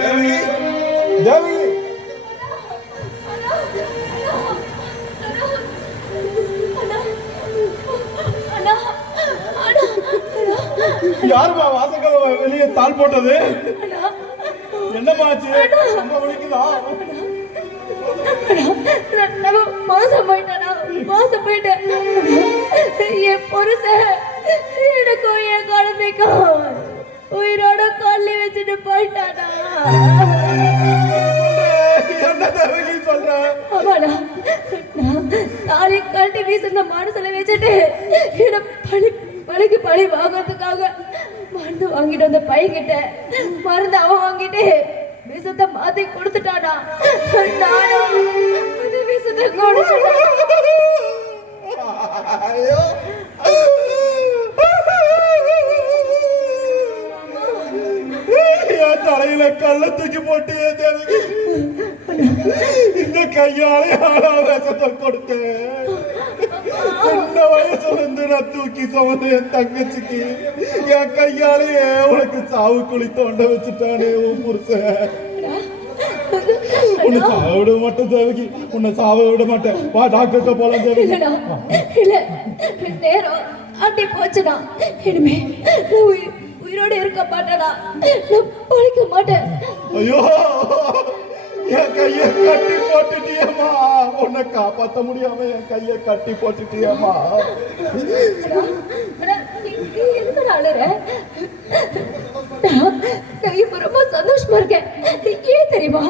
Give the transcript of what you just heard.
தேவகி தேவகி யாருமா வாசக்கதவை வெளியே தாள் போட்டது? என்னமா ஆச்சு? ரொம்ப வலிக்குதா? மாசம் போயிட்டேன். என் புருஷன் எனக்கும் என் குழந்தைக்கும் உயிரோட காலி வச்சுட்டு போயிட்டானா? என்ன தேவகி சொல்ற? ஆமாடா, நான் தாலி கழட்டி வீசுன மனசுல வச்சுட்டு என்ன பழி வாங்கறதுக்காக மருந்து வாங்கிட்டு வந்த பையன்கிட்ட மருந்து அவன் வாங்கிட்டு விஷத்தை மாத்தி கொடுத்துட்டானா? நானும் அந்த விஷத்தை கொடுத்துட்டேன். தலையில கள்ள தூக்கி போட்டு தேவகி இந்த கையாலே ஆளா விஷத்தை கொடுத்தேன். சின்ன வயசுல இருந்து நான் தூக்கி சுமந்த என் தங்கச்சிக்கு என் கையாலேயே உனக்கு சாவு குழி தோண்ட வச்சுட்டானே உன் புருஷன். உன்னை சாவ விட மாட்டேன் தேவகி, உன்னை சாவ விட மாட்டேன். வா டாக்டர்கிட்ட போலாம் தேவகி. இல்ல நேரம் ஆட்டி போச்சுடா. இனிமே உயிரோடு இருக்க மாட்டேடா, நான் பழிக்க மாட்டேன். ஐயோ, என் கையை கட்டி போட்டுட்டியம்மா. உன்னை காப்பாற்ற முடியாம என் கையை கட்டி போட்டுட்டியம்மா. நான் இப்ப ரொம்ப சந்தோஷமா இருக்கேன். ஏன் தெரியுமா?